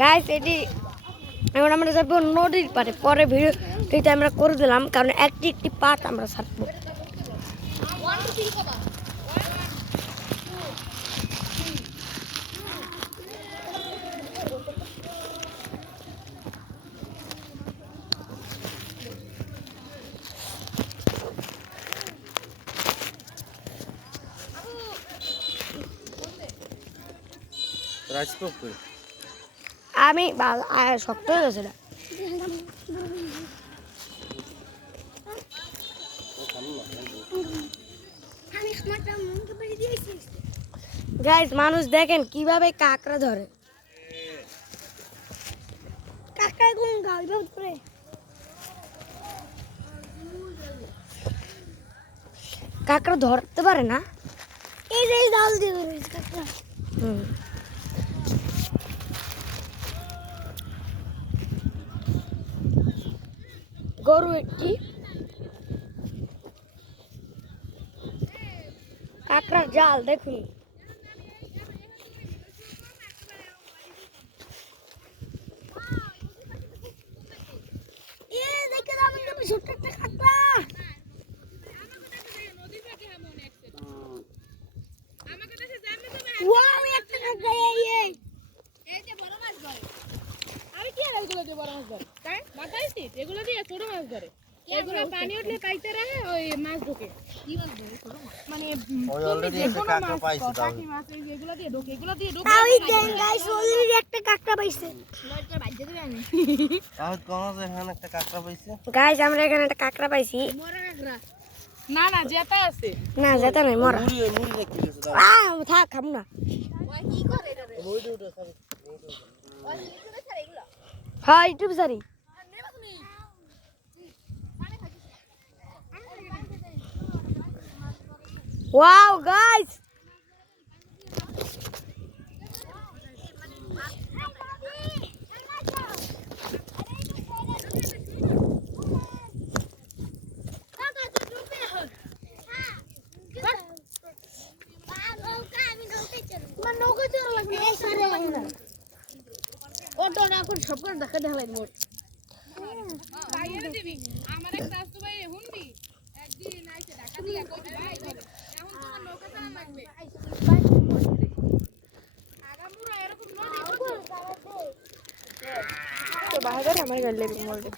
Guys এটি এখন আমরা যাবো নদীর পাড়ে। পরে ভিডিওটিতে আমরা করে দিলাম, কারণ একটি একটি পার্ট আমরা ছাড়বো। আমি শক্ত হয়ে গেছে না। গাইস মানুষ দেখেন কিভাবে কাঁকড়া ধরে। কাঁকড়া ধরতে পারে না, এই যে জাল দিয়ে ধরে কাঁকড়া। গরু একটি কাঁকড়ার জাল দেখুন। এগুলো দিয়ে ছোট মাছ ধরে, এগুলো পানি উঠলে পাইতে রাখে ওই মাছ ঢোকে। কি মাছ ধরে? ছোট মাছ মানে ওই অলরেডি একটা কাঁকড়া পাইছে দাও। কাকি মাছ এগুলো দিয়ে ঢোকে, এগুলো দিয়ে ঢোকে। তাই দেন গাইস, অলরেডি একটা কাঁকড়া পাইছে। নয়টা বাইজে দিবে আমি। তাও কোন যে এখানে একটা কাঁকড়া পাইছে। গাইস আমরা এখানে একটা কাঁকড়া পাইছি। মরা কাঁকড়া না, না জেতা আছে। না জেতা নাই, মরা। মুড়ি দেখতে গেছে দাও। থাক খাম না। ওই কি করে এটা রে? মুড়ি উঠে সরি। ওই ইউটিউবে ছাড়ে এগুলো। হ্যাঁ ইউটিউব সারি। ওয়াও গাইস, ওটা না করে সব করে দেখা দেখা লাগবে। বাইরে দিবি আমার এক শাশু ভাই হুনবি একদিন আইছে ঢাকা দিয়ে কইছে ভাই এখন তোমার নৌকা চালান লাগবে। আগামুরা এরকম নদী তো তো বাইরে আমার গাড়ি লাগবে মোড়ে।